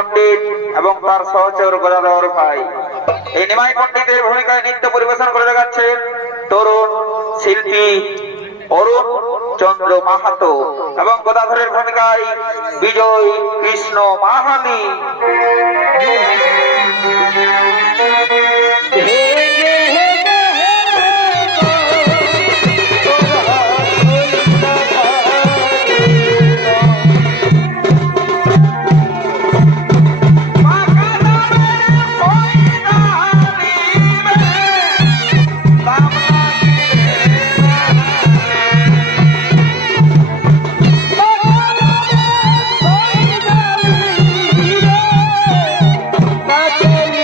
পণ্ডিত এবং তার সহচর গদাধর ভাই। এই নিমাই পণ্ডিতের ভূমিকায় নৃত্য পরিবেশন করে দেখাচ্ছেন তরুণ শিল্পী অরুণ চন্দ্র মাহাতো এবং গদাধরের ভূমিকায় বিজয় কৃষ্ণ মাহালি। Thank you.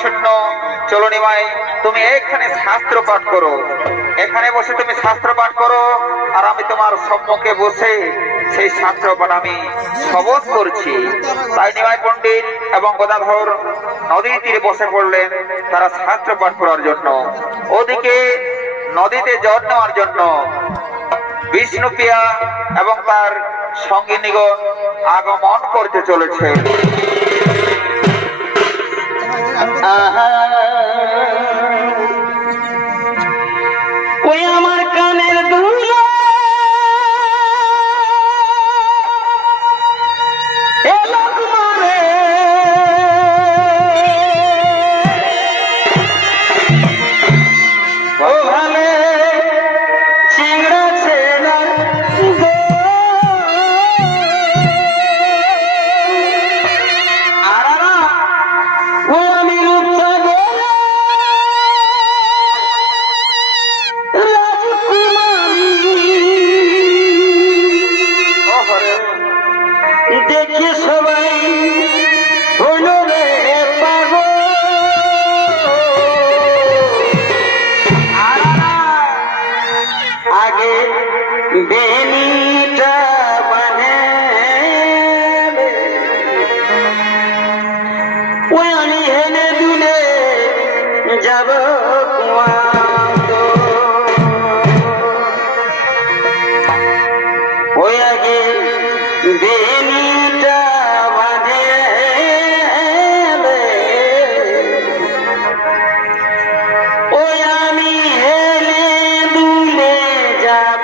শূন্য। চলো নিমাই, তুমি এখানে শাস্ত্র পাঠ করো, এখানে বসে তুমি শাস্ত্র পাঠ করো, আর আমি তোমার সম্মুখে বসে সেই শাস্ত্র পাঠ আমি শপথ করছি। তাই নিমাই পণ্ডিত এবং গদাধর নদীর তীরে বসে পড়লেন তারা শাস্ত্র পাঠ করার জন্য। ওদিকে নদীতে জল নেওয়ার জন্য বিষ্ণুপ্রিয়া এবং তার সঙ্গিনীগণ আগমন করতে চলেছে। ওই আমার কানের দুলা এলো তোমারে, ও ভালে চিংড়া ছেড়া গো, আরারা ও আমি রূপসা গো দেখে সবাই হইল রে পাগল, আগে বেনিটা বানে ওই আমি হেনে দুলে যাব ওই আগে বেনিটা বাঁধে ওই আমি হেলে দুলে যাব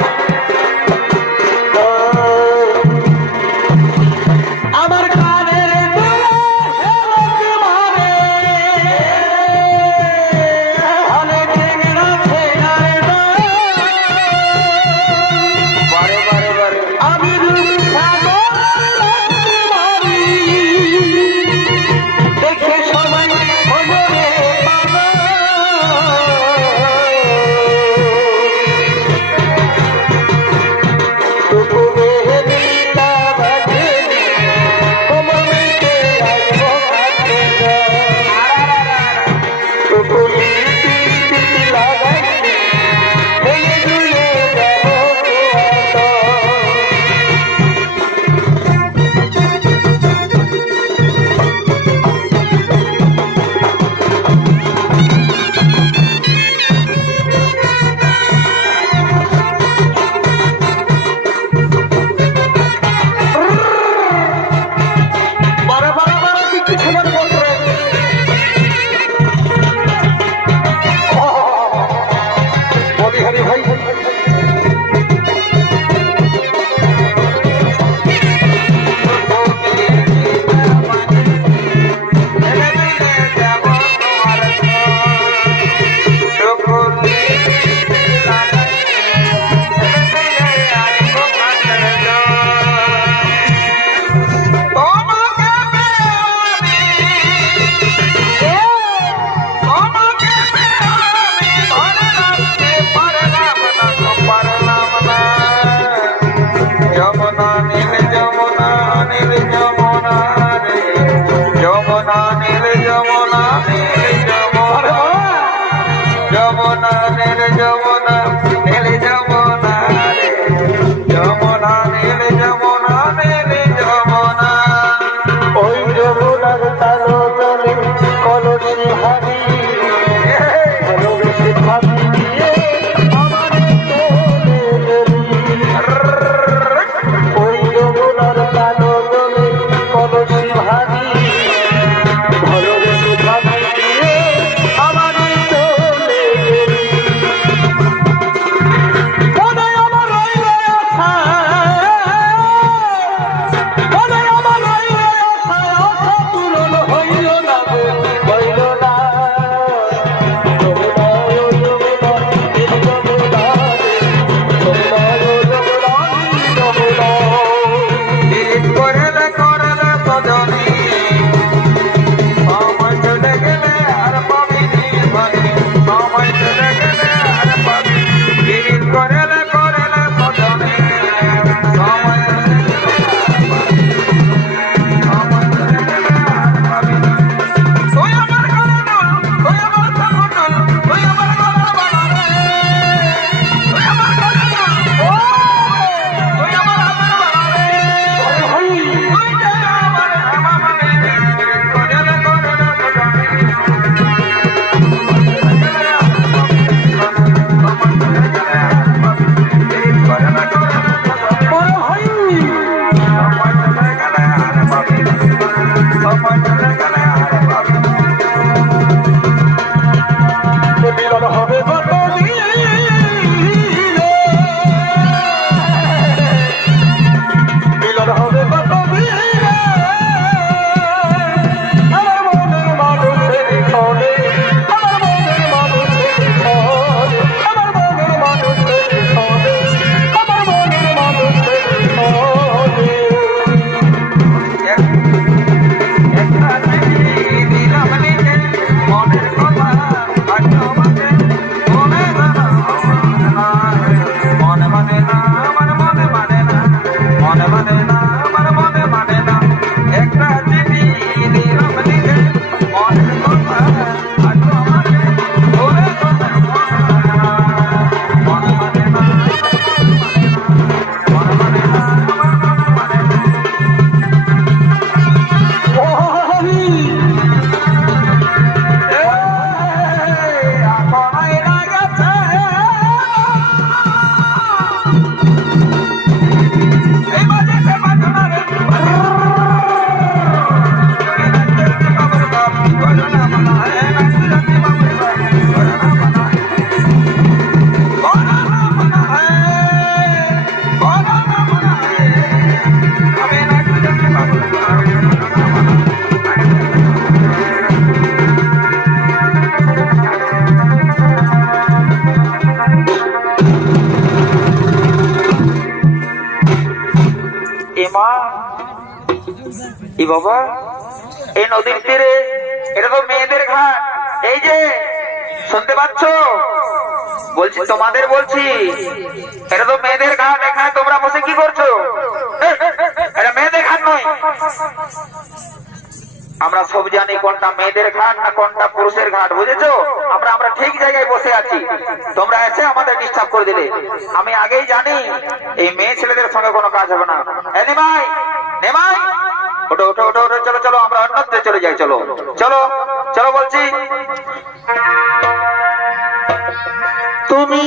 ই বাবা, এই নদীর তীরে এটা তো মেয়েদের ঘাট। এই যে শুনতে পাচ্ছ, বলছি তোমাদের বলছি, এটা তো মেয়েদের ঘাট। এখানে তোমরা বসে কি করছো? এটা মেয়েদের ঘাট নয়। আমরা সব জানি কোনটা মেয়েদের ঘাট না কোনটা পুরুষের ঘাট, বুঝেছো? আমরা ঠিক জায়গায় বসে আছি, তোমরা এসে আমাদের ডিস্টার্ব করে দিলে। আমি আগেই জানি এই মেয়ে ছেলেদের সঙ্গে কোনো কাজ হবে না। নিমাই, নিমাই, ওঠো ওঠো ওঠো ওঠো, চলো চলো, আমরা অন্যত্রে চলে যাই। চলো চলো চলো বলছি। তুমি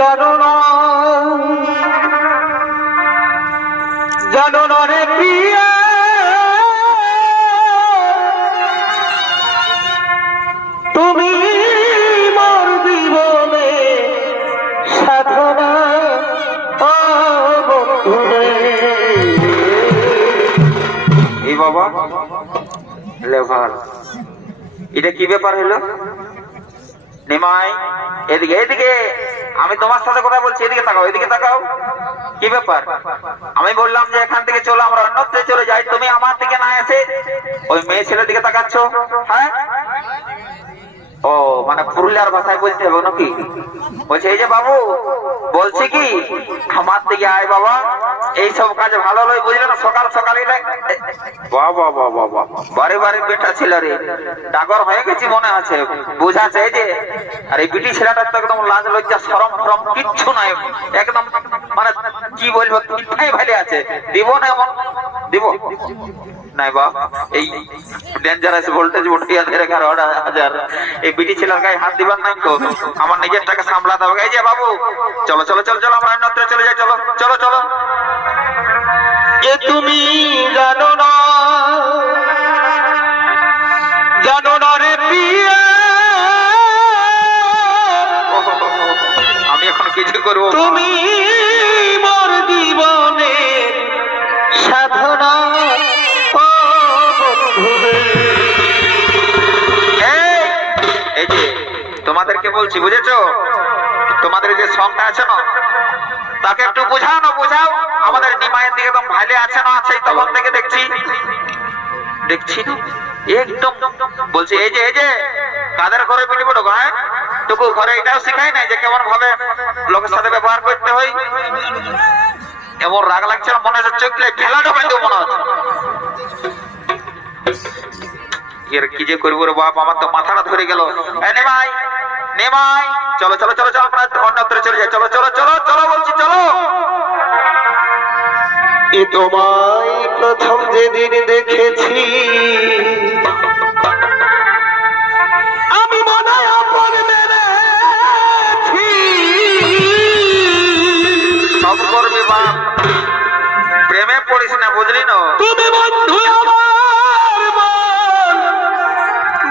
জানো না, জানো না রে প্রিয়া, তুমি মোর জীবনে সাধনা ও বন্ধু রে। এই বাবা লেভার, এটা কি ব্যাপার হলো? নিমাই, এদিকে এদিকে, আমি তোমার সাথে কথা বলছি, এদিকে তাকাও, এদিকে তাকাও। কি ব্যাপার? আমি বললাম যে এখান থেকে চলো, আমরা অন্যত্রে চলে যাই, তুমি আমার দিকে না এসে ওই মেয়ে ছেলের দিকে তাকাচ্ছ। হ্যাঁ, ও মানে পুরুলিয়ার ভাষায় বলতে হবে নাকি? বলছে এই যে বাবু, বলছি কি আমার দিকে আয় বাবা, এইসব কাজ ভালো নয়, বুঝলে না? সকাল সকাল বাবা বাবা বাবা, বারে বারে বেটা ছিল রে, ডাগর হয়ে গেছি মনে আছে, বুঝাচ্ছে এই যে। আর এই বিটি ছেলেটার তো একদম লাজ লজ্জা শরম ফরম কিচ্ছু নাই, একদম মানে কি বলবো, মিথ্যাই ভালে আছে। দিব না এমন দিব নাই বা, এই ডেঞ্জারাস ভোল্টেজ উঠিয়ে 11,000 এই বিটি ছেলের গায়ে হাত দিবার নাই তো, আমার নিজের টাকা সামলাতে হবে। এই যে বাবু, চলো চলো চলো চলো, আমরা অন্যত্রে চলে যাই। চলো চলো চলো। যে তুমি জানো না, জানো না রে প্রিয়া, আমি এখন কিছু করবো? তুমি মোর জীবনে সাধনা ও বন্ধু রে। এই যে তোমাদেরকে বলছি, বুঝেছো? তোমাদের যে সংটা আছে না, তাকে একটু বোঝাও না, বোঝাও। আমাদের নিমাইয়ের দিকে একদম ভালে আছে না, আছে তখন থেকে দেখছি দেখছি না একদম। বলছি এই যে এই যে কাদের ঘরে পিটি পড়ো, হ্যাঁ টুকু ঘরে এটাও শিখাই নাই যে কেমন ভাবে লোকের সাথে ব্যবহার করতে হয়। এমন রাগ লাগছে মনে হচ্ছে চোখলে ঠেলা ঢোকাই দেবো মনে হচ্ছে। এর কি যে করবো রে বাপ, আমার তো মাথাটা ধরে গেল। নেমাই নেমাই, চলো চলো চলো চলো, আমরা অন্যত্রে চলে যাই। চলো চলো চলো চলো বলছি, চলো। এ তোমায় প্রথম যেদিন দেখেছি, আমি মনে হয় আপন মেরেছি। সব করবি বাপ, প্রেমে পড়িস না, বুঝলি না? তুমি বন্ধু আমার মন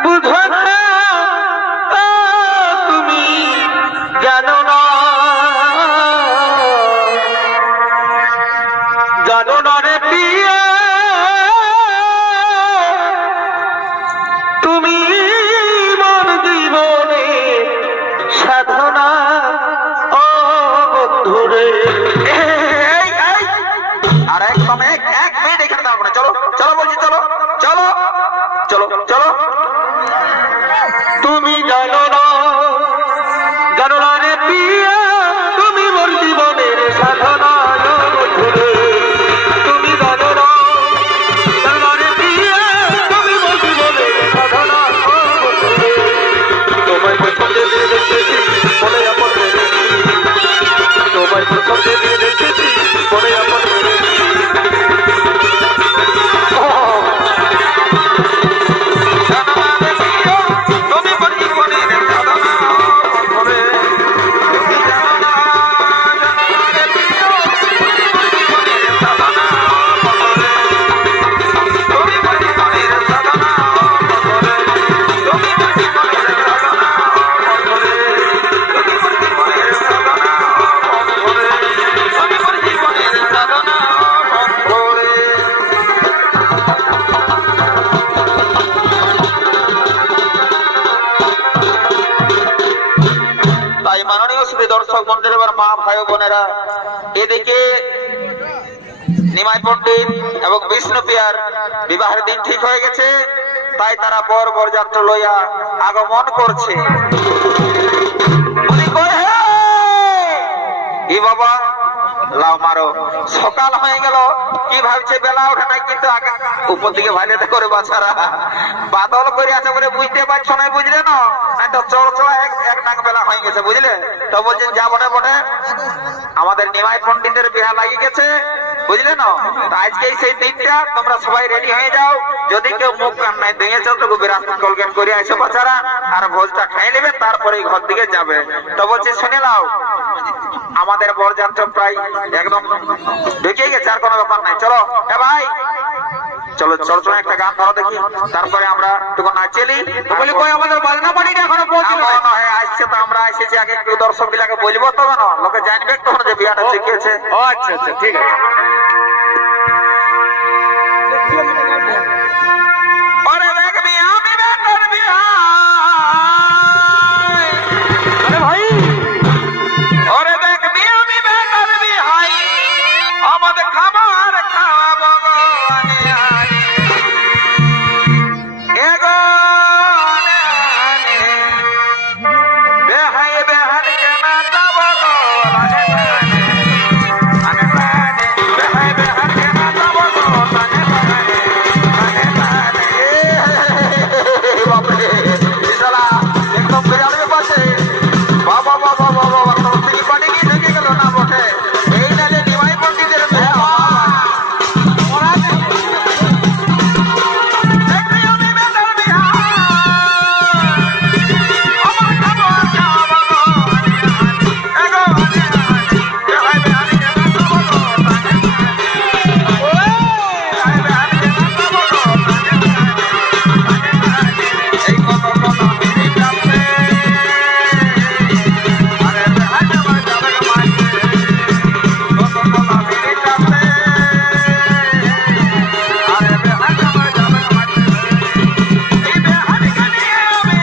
বুঝো না, তুমি জানো না, জানো না রে প্রিয়া, তুমি মোর জীবনে সাধনা ও বন্ধু রে। আর একদম এক মিনিট এখানে দাঁড়াবো না। চলো চলো বলছি, চলো চলো চলো চলো। তুমি জানো না, জানো না রে প্রিয়া, তুমি মোর জীবনের সাধনা ও বন্ধু রে। তুমি জানো না, জানো না রে প্রিয়া, তুমি মোর জীবনের সাধনা ও বন্ধু রে। তোমায় প্রথম যেদিন দেখেছি মনে আপন মেরেছি, তোমায় প্রথম যেদিন দেখেছি মনে আপন মেরেছি। দর্শক মন্ডলী, মা ভাই বোনেরা, এদিকে নিমাই পণ্ডিত এবং বিষ্ণু পিয়ার বিবাহের দিন ঠিক হয়ে গেছে, তাই তারা বর বরযাত্র লইয়া আগমন করছে। বলি, কই হে? কি বাবা, লাও মারো, সকাল হয়ে গেল, কি ভাবছে বেলা ওঠে নাই, কিন্তু আগে উপর দিকে ভাইরাতে করে বাছারা বাদল করে আছে বলে বুঝতে পারছো না, বুঝলে না? তো চড় চড়া এক নাক বেলা হয়ে গেছে, বুঝলে? তো বলছেন যা বটে বটে আমাদের নিমাই পণ্ডিতের বিয়া লাগিয়ে গেছে, বুঝলে না? তো আজকেই সেই দিনটা, তোমরা সবাই রেডি হয়ে যাও। যদি কেউ মুখ কান নাই দিয়েছ তো বিরাস্ত কলকেন করে আসো বাছারা, আর ভোজটা খাই নেবে, তারপরে ঘর দিকে যাবে। তো বলছি শুনে নাও, আমাদের বরযাত্র প্রায় একদম ঢুকে গেছে, আর কোনো ব্যাপার নাই। চলো এ ভাই, চলো চলো চলো একটা গান ধরো দেখি, তারপরে আমরা একটু নাচেলি। বলি, কই আমাদের বাজনা বাড়িটা এখনো পৌঁছলো না? আসছে তো, আমরা এসেছি, আগে একটু দর্শক বিলাকে বলবো তবে না, লোকে জানবে তখন যে বিয়াটা শিখিয়েছে। ও আচ্ছা আচ্ছা, ঠিক আছে। ওরে দেখবি আমি বেটার বিয়া, আরে ভাই, ওরে দেখবি আমি বেটার বিহাই, আমাদের খাবার খাওয়াবো গো আনে আনে, এগো আনে আনে, বেহাই বেহার কেনা যাবো গো আনে আনে, আনে আনে, বেহাই বেহার কেনা যাবো গো আনে আনে, আনে আনে। বাপরে, শালা একদম বিরাট ব্যাপার আছে। বাবা বাবা বাবা বাবা, তোর থেকে পানি কি ঢুকে গেল না বটে? এই নালে নিমাই পণ্ডিতের বিয়া। দেখবি আমি বেটার বিয়া, আমার খাবার খাওয়াবো গো আনে আনে, এগো আনে আনে, বেহাই বেহার কেনা যাবো গো আনে আনে, বেহাই বেহার কেনা যাবো গো আনে আনে, আনে আনে। এই কত কত মিনিট যাবে, আরে বেহাই যাবে যাবে গো মাঝে, কত কত মিনিট যাবে, আরে বেহাই যাবে যাবে গো মাঝে। এই বেহাই গানে আমি,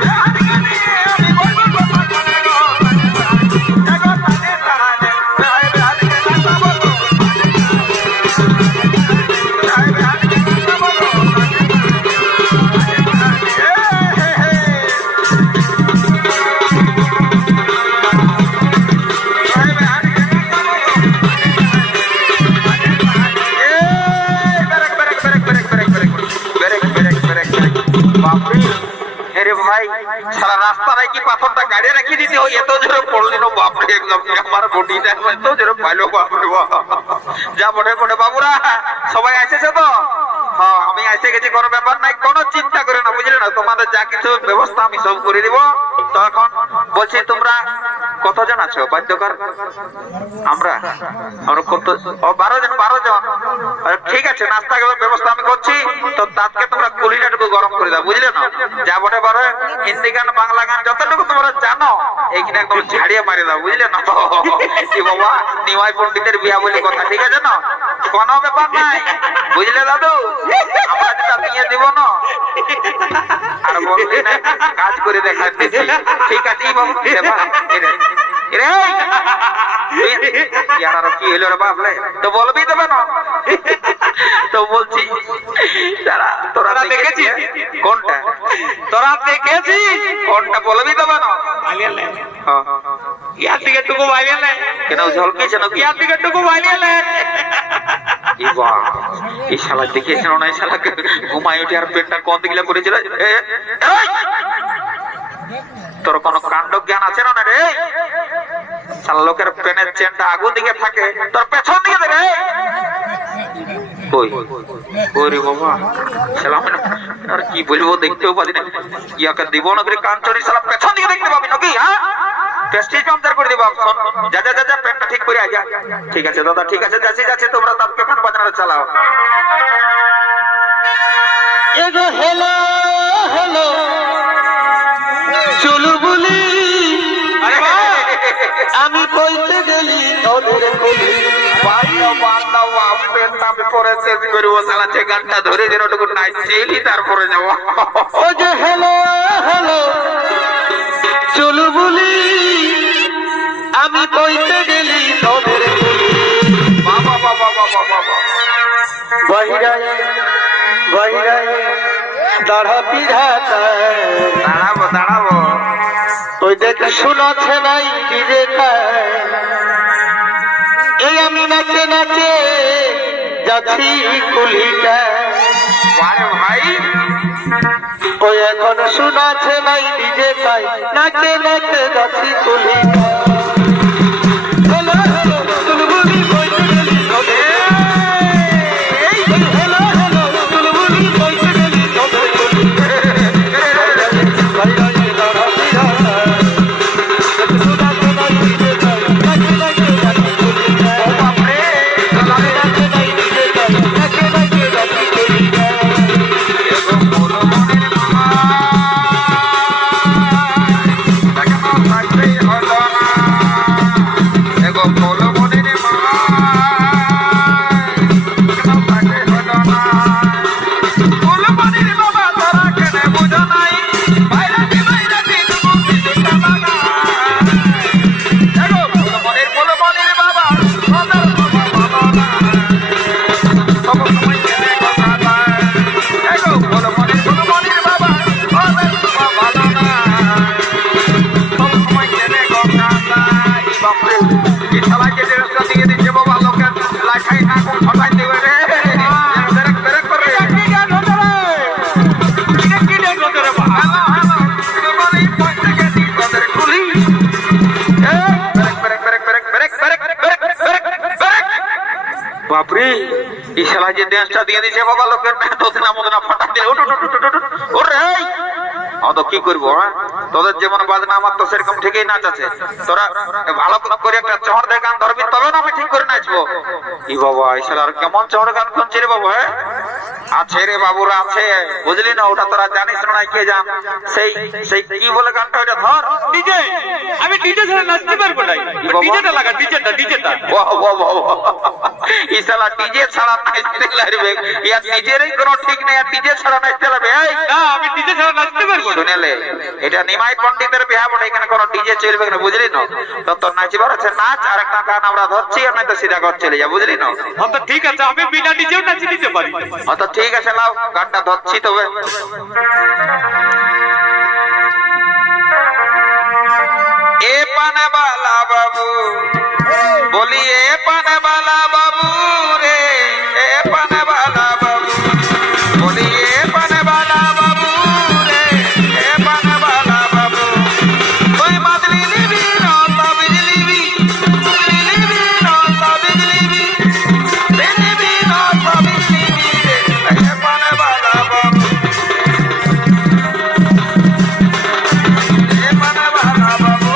বেহাই গানে আমি বলবো গো তানে গো তানে তানে, এগো তানে তানে, বেহাই বেহাই কেনা যাবো গো আনে আনে, বেহাই বেহাই কেনা যাবো গো আনে আনে, সারা রাস্তায় কি পাথরটা গাড়ি রেখে দিতে হয়, এত জোরে পড়লি না বাপরে, একদম আমার বডিটা এত জোরে পাইলো বাপরে বাপ। যা বটে বটে বাবুরা, সবাই এসেছে তো? হ্যাঁ, আমি এসে গেছি, কোনো ব্যাপার নাই, কোনো চিন্তা করে না, বুঝলে না? তোমাদের যা কিছু ব্যবস্থা আমি সব করে দিব। তো এখন বলছি, তোমরা কতজন আছো বাদ্যকর? আমরা আমরা কত, 12 জন। 12 জন, ঠিক আছে, নাস্তা ব্যবস্থা আমি করছি। তো তাকে তোমরা কুলিটাটুকু গরম করে দাও, বুঝলে না? যা বটে বড় হিন্দি গান বাংলা গান যতটুকু তোমরা জানো এইখানে একদম ঝাড়িয়ে মারি দাও, বুঝলে না? কি বাবা, নিমাই পণ্ডিতের বিয়া বলে কথা, ঠিক আছে না? কোনো ব্যাপার নাই, বুঝলে দাদু? আমরা যেটা নিয়ে দিব না, আর বলবি না কাজ করে দেখাচ্ছি, ঠিক আছে বাবু? কি হইল রে বাপলে, তো বলবি দেবে না? তো বলছি, তোরা দেখেছিস কোনটা? তোরা দেখেছিস কোনটা? বলবি দেবে না? ইয়ার দিকে টুকু বাইলে কেন ঝলকেছে না? ইয়ার দিকে টুকু বাইলে এই শালা দেখিয়েছিল না? এই শালা ঘুমায় উঠে আর পেটটা কোন দিকে করেছিল? তোর কোন কাণ্ড জ্ঞান আছে না রে? শালা লোকের পেনের চেনটা আগুন দিকে থাকে, তোর পেছন দিকে দেবে। আর কি বলবো, দেখতেও পাবি না, ইয়াকে দিব না করে কাঞ্চনি, শালা পেছন দিকে দেখতে পাবি নাকি? হ্যাঁ, প্রেস্টিজ পাম্পচার করে দিব। যা যা যা, পেনটা ঠিক করে আয়। ঠিক আছে দাদা, ঠিক আছে, যাচ্ছি যাচ্ছি, তোমরা তাপকে ফোন বাজানো চালাও। এগো হেলো হেলো, চলো বলি আমি কইতে গেলি তোদের বলি, আমি পরে চেঞ্জ করবো, শালা যে গানটা ধরে যেটুকু নাচছিলি তারপরে যাবো। ও যে হেলো হেলো, চলো বলি আমি কইতে গেলি তোদের বলি, বাবা দাঁড়া পিড়াটা দাঁড়াবো দাঁড়াবো ওই দেখে শোনাছে নাই ডিজে এই আমি নাচে নাচে যাচ্ছি কুলিটা আরে ভাই ওই এখন শোনাছে নাই ডিজে তাই নাচে নাচে যাচ্ছি কুলিটা হেলো হেলো চুলবুলি কইতে গেলি তবে হেলো হেলো চুলবুলি কইতে গেলি তবে ভাই ভাই দাঁড়া পিড়াটা শোনাছে নাই ডিজে তাই নাচে নাচে যাচ্ছি কুলিটা বাপরে নাচে নাই ডিজে তাই নাচে নাচে যাচ্ছি কুলিটা এগো বলো মনের মামা এখনো থাকতেই হলো না এগো বলো মনের মামা এখনো থাকতেই হলো না বলো মনের বাবা তোরা কেন বুঝো নাই বাইরাটি তুমি কিছুটা লাগা এগো বলো মনের বাবা তোদের বাবা ভালো না সব সময় কেনে কথা নাই এগো বলো মনের বাবা তোদের বাবা ভালো না সব সময় কেনে কথা নাই বাপরে এই শালাকে যে রাস্তা দিয়ে দিচ্ছে বাবা লোকে লাখাই না কোন ফটাই দেবে রে বেরেক বেরেক করে কি গান হতো রে কি গান হতো রে বাবা হ্যালো বলি পয়সা কে দি তোদের কুলি বেরেক বেরেক বেরেক বেরেক বেরেক বেরেক বেরেক বেরেক বাপরে এই শালা যে ড্যান্সটা দিয়ে দিছে বাবা লোকের দোতনা মদনা ফটা দিয়ে ওরে তো কি করবো হ্যাঁ তোদের যেমন বাজনা আমার তো সেরকম ঠিকই নাচ আছে তোরা ভালো করে একটা চহর দিয়ে গান ধরবি তবে না আমি ঠিক করে নাচবো ই বাবা এই শালা আর কেমন চহর গান শুনছে রে বাবু হ্যাঁ আছে রে বাবুরা আছে বুঝলি না ওটা তোরা জানিস না কে জান সেই সেই কি বলে গানটা ওটা ধর ডিজে আমি ডিজে ছাড়া নাচতে পারবো না ডিজেটা লাগা ডিজেটা বাহ বাহ বাহ এই শালা ডিজে ছাড়া নাচতে লাগবে ইয়ার ডিজেরই কোনো ঠিক নেই আর ডিজে ছাড়া নাচতে লাগবে এই না আমি ডিজে ছাড়া নাচতে পারবো না শুনেলে এটা নিমাই পণ্ডিতের বিয়া বলে এখানে কোনো ডিজে চলবে না বুঝলি না তো তোর নাচবার আছে নাচ আর একটা গান আমরা ধরছি আর নাই তো সিধা ঘর চলে যা বুঝলি না তো ঠিক আছে আমি বিনা ডিজেও নাচি দিতে পারি তো ঠিক আছে নাও গানটা ধরছি তবে এ পানবালা বাবু বলি এ পানবালা বাবু রে এ পানবালা বাবু বলি এ পানবালা বাবু রে এ পানবালা বাবু তুই বাদলি নিবি না বিজলি নিবি নিবি না বিজলি নিবি নিবি না বিজলি রে এ পানবালা বাবু এ পানবালা বাবু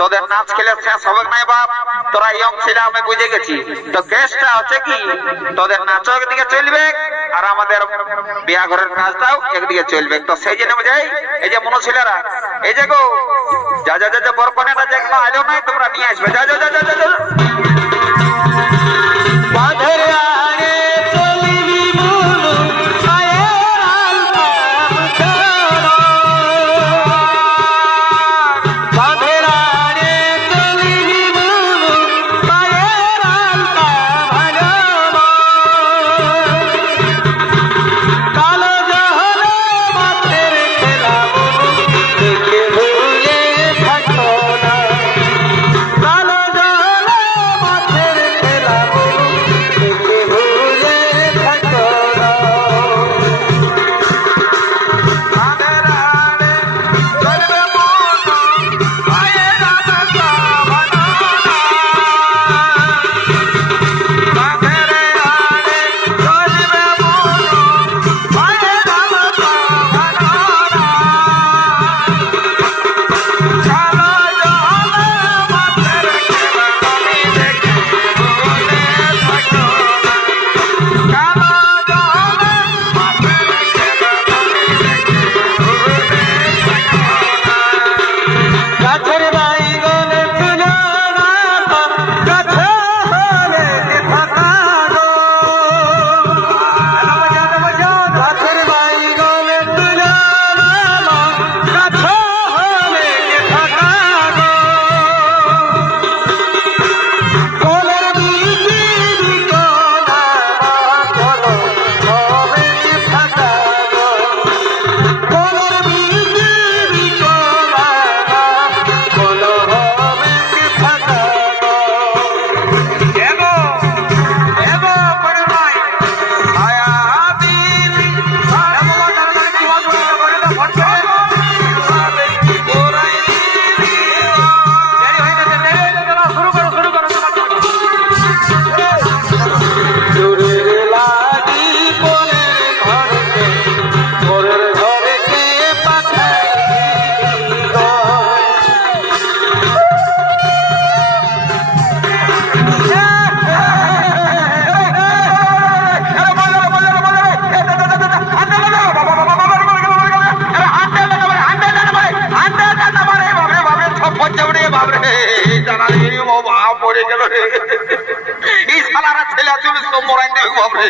তোদের নাচ খেলে শেষ হবে নাই বাপ তোরা ইয়ং ছিল আমি বুঝে গেছি তো কেসটা হচ্ছে কি তোদের নাচ একদিকে চলবে আর আমাদের বিয়া ঘরের কাজটাও একদিকে চলবে তো সেই জন্য যাই এই যে মনো ছেলেরা এই যে গো যা যা যা বরকনেটা যেগুলো আলো নাই তোমরা নিয়ে আসবে যা যা যা যা যা বাঁধের আরে চলিবি বলো আয়ের আলতাম ছাড়ো বাঁধের আরে চলিবি বলো আয়ের আলতাম ভালো কালো জহলে মাঠের খেলা বলো দেখে ভুলে থাকো না কালো জহলে রে এই শালারা ছেলে চুল তো মরাই দেবে বাবরে।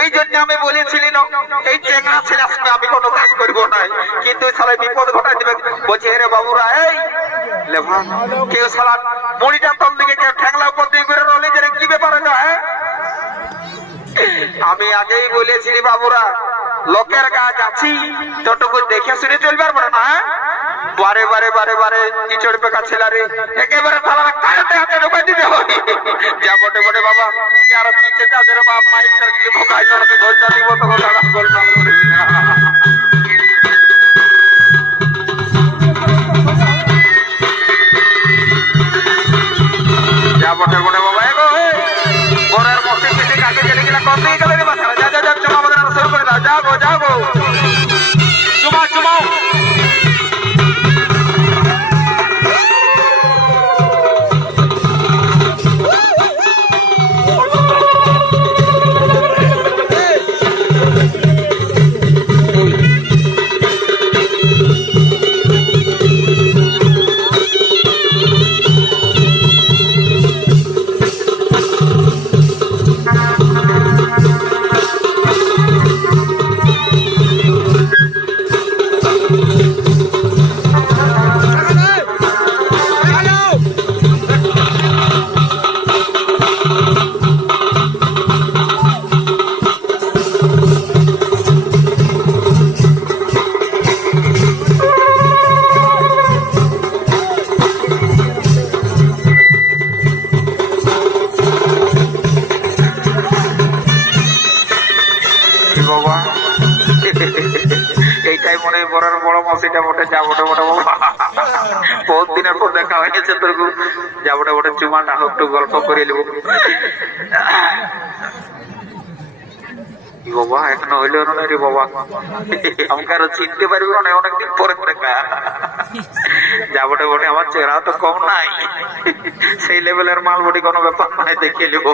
এই জন্য আমি বলেছিলি না এই টেংরা ছেলের সঙ্গে আমি কোনো কাজ করবো না, কিন্তু শালা বিপদ ঘটাই দেবে। বলছে রে বাবুরা এই লেভা কেউ শালা মুড়িটা তল দিকে কেউ ঠ্যাংলা উপর দিকে করে রলে যে কি ব্যাপারে না। আমি আগেই বলেছিলি বাবুরা লোকের কাজ আছি ততটুকু দেখে শুনে চলবে পারে না। বারে বারে বারে বারে ইচড় পেকা ছেলারে একেবারে ভালো কাটতে হাতে ঢোকাই দিতে হয়। যা বটে বটে বাবা আর পিছে তাদের বাপ মাইক সার্কিল ভোগাই চড়তে ঘোষণা দিব তখন দাদা গোল চালু করেছি না। যা বটে বটে বাবা এগো বড়ের মধ্যে পিছে কাকে চলে গেলে কত দিয়ে গেলে বাচ্চারা যা যা যা চুমা আমাদের শুরু করে দাও। যাও গো যাও গো চুমা চুমাও। এইটাই মনে হয় বড় বড় মশিটা বটে যা বটে বটে বাবা বহুত দিনের পর দেখা হয়েছে তোর যা বটে বটে চুমাটা একটু গল্প করে নেব। বাবা এখনো হইলো না রে বাবা আমাকে আরো চিনতে পারবি না অনেকদিন পরে দেখা। যা বটে বটে আমার চেহারা তো কম নাই, সেই লেভেলের মাল বটি কোনো ব্যাপার নাই, দেখিয়ে নেব।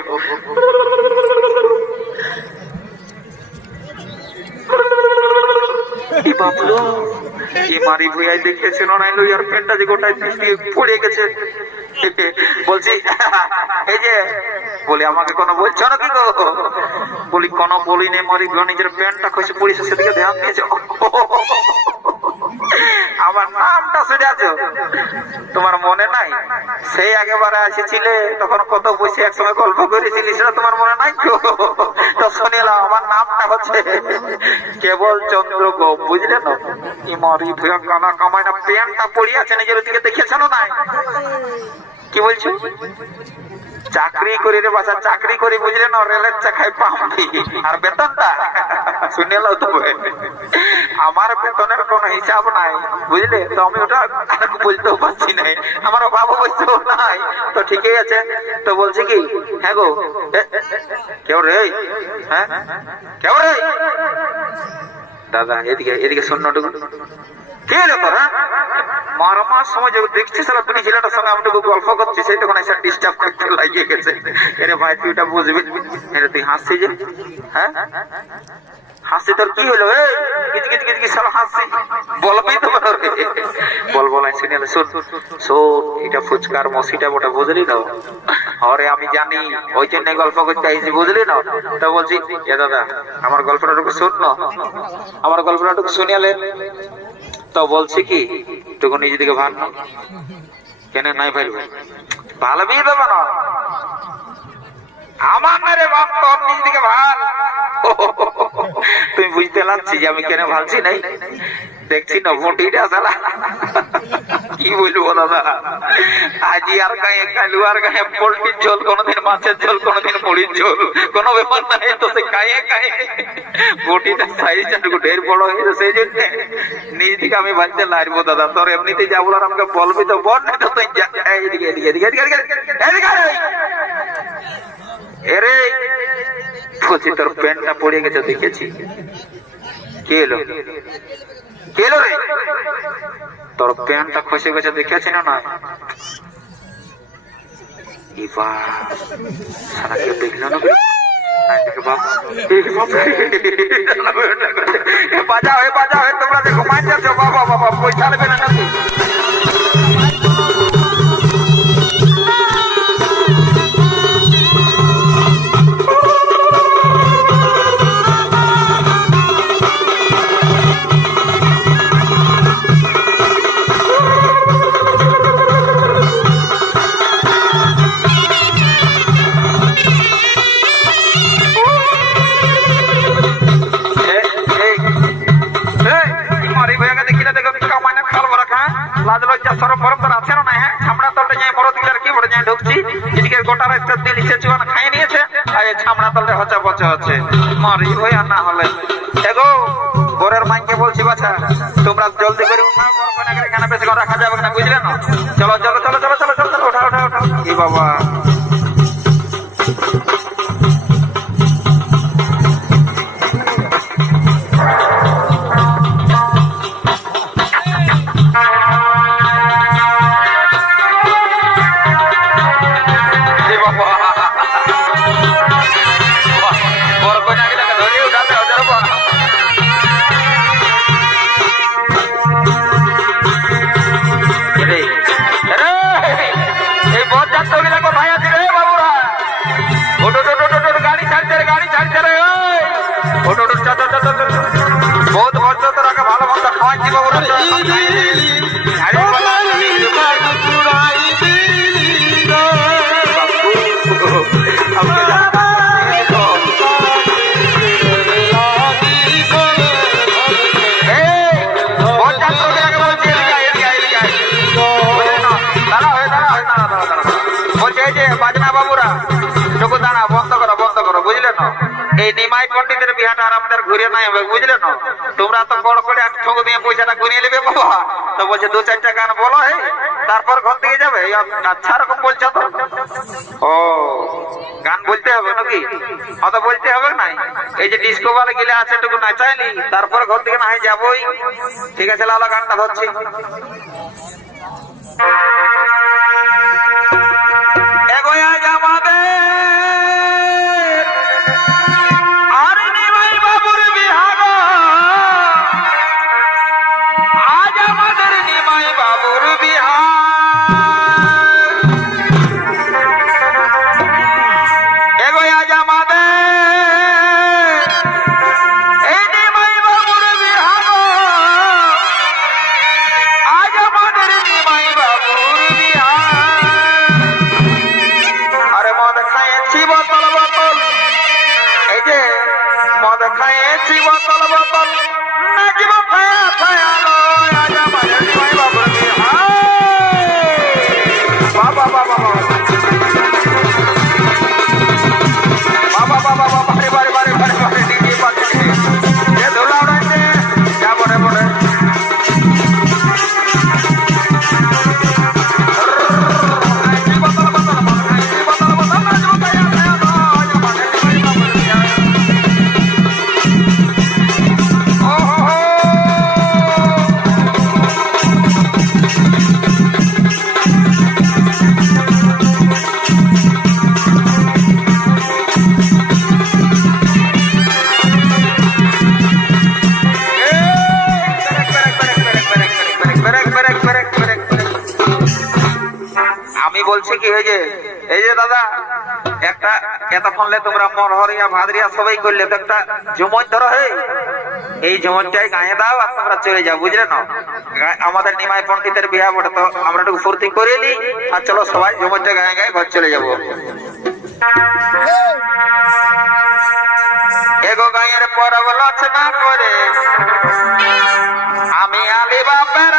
বাবলো কি মারি ভুয়াই দেখেছিল না ইয়ার প্যান্টটা যে গোটায় পড়ে গেছে। বলছি এই যে বলি আমাকে কোনো বলছো নাকি গো? বলি কোনো বলি নেই মারি নিজের প্যান্টটা খসে পড়েছে সেদিকে ধ্যান দিয়েছে। আমার নামটা শুনে আছো তোমার মনে নাই? সেই আগেবারে এসেছিলে তখন কত বসে একসঙ্গে গল্প করেছিলি সেটা তোমার মনে নাই? তো শুনিলাম আমার নামটা হচ্ছে কেবল চন্দ্র গো, বুঝলে না? ইমরি ভুয়া কানা কামাই না প্যান্টটা পড়ে আছে নিজের দিকে দেখেছ না? কি বলছো? চাকরি করি রে বাসা, চাকরি করি বুঝলে না, রেলের চাকায় পাম্পি। আর বেতনটা শুনে নাও তো আমার বেতনের কোনো হিসাব নাই, বুঝলে তো? আমি ওটা বলতেও পারছি না, আমার বাবা বলতেও নাই। তো ঠিকই আছে, তো বলছি কি হ্যাঁ গো কেউ রে, হ্যাঁ কেউ রে দাদা এদিকে এদিকে শূন্যটুকু কে রে তোরা? মারমার সময় যখন দেখছিস তুমি ছেলেটার সঙ্গে আমি গল্প করছি সেই তখন এসে ডিস্টার্ব করতে লাগিয়ে গেছে। এরে ভাই তুই ওটা বুঝবি, এরে তুই হাসছি যে, হ্যাঁ হাসি তোর কি হলো? হাসি বলবেই তো বল বলাই শুনে শোন শোন এটা ফুচকার মশিটা ওটা বুঝলি না? আরে আমি জানি ওই জন্য গল্প করতে আইছি, বুঝলি না? তো বলছি এ দাদা আমার গল্পটাটুকু শুন না, আমার গল্পটাটুকু শুনিয়ালে। তো বলছি কি টুকু নিজে দিকে ভাব না কেন নাই ভাইবে ভালো বিয়ে দেবো না আমার না রে বাপ, তোর নিজে দিকে ভাল। তুমি বুঝতে লাগছি যে আমি কেন ভালছি নাই? দেখছি না মোটিটা সালা কি বলবো দাদা, আজি আর গায়ে কালু আর গায়ে পোল্ট্রির ঝোল, কোনোদিন মাছের ঝোল, কোনোদিন মুড়ির ঝোল, কোনো ব্যাপার নাই। তো সে গায়ে গায়ে বটিটা সাইজটা একটু ঢের বড় হয়েছে, সেই জন্য নিজ দিকে আমি ভাবতে লাগবো দাদা। তোর এমনিতেই যা বলার আমাকে বলবি তো বল, না তো তুই এদিকে এদিকে এদিকে এদিকে এরে বলছি তোর প্যান্টটা পড়ে গেছে দেখেছি। কে এলো কে এলো রে? তোর প্যান্টটা খসে গেছে দেখেছি না? না সারা কেউ দেখলো না? বাজা হয়ে তোমরা যে ঘুমাই যাচ্ছ বাবা বাবা পয়সা নেবে না। লাজ লজ্জা সরম ফরম তোর আছে না হ্যাঁ ছামড়া তলটা যাই বড় দিলার কি বড় যাই ঢুকছি এদিকে গোটা রাস্তা দিল চেচুয়ান খাই নিয়েছে আর এই ছামড়া তলটা হচ্ছে বচে হচ্ছে মারি ওই আর না হলে এগো ঘরের মাইকে বলছি বাছা তোমরা জলদি করে উঠাও এখানে বেশি করে রাখা যাবে না বুঝলে না চলো চলো চলো চলো চলো চলো চলো ওঠা ওঠা ওঠা কি বাবা बहुत भरतो तो रखा भालो मन्द खाওয়াচ্ছি বাবুরা বাজনা বাবুরা চোখ দাঁড়া বন্ধ করো বুঝলে না এই নিমাই পণ্ডিতের বিহাটা আর আমাদের ঘুরে নাই হবে বুঝলে না তোমরা তো বড় করে এক ঠোক দিয়ে পয়সাটা ঘুরিয়ে নেবে বাবা তো বলছে দু চারটা গান বলো হে তারপর ঘর থেকে যাবে আচ্ছা রকম বলছো তো ও গান বলতে হবে নাকি অত বলতে হবে নাই এই যে ডিস্কো বালে গেলে আছে টুকু নাচাইনি তারপর ঘর থেকে না হয় যাবোই ঠিক আছে লালা গানটা ধরছি এগোয়া যাবাদে বলছি কি এই যে দাদা একটা এতক্ষণলে তোমরা মরহরিয়া ভাদরিয়া সবাই করলে তো একটা ঝুমন ধরো হে এই ঝুমনটাই গায়ে দাও আর তোমরা চলে যাও বুঝলে না আমাদের নিমাই পণ্ডিতের বিয়া বটে তো আমরা একটু ফুর্তি করে নি আর চলো সবাই ঝুমনটা গায়ে গায়ে ঘর চলে যাবো এগো গায়ের পরব লচনা করে আমি আলি বাপের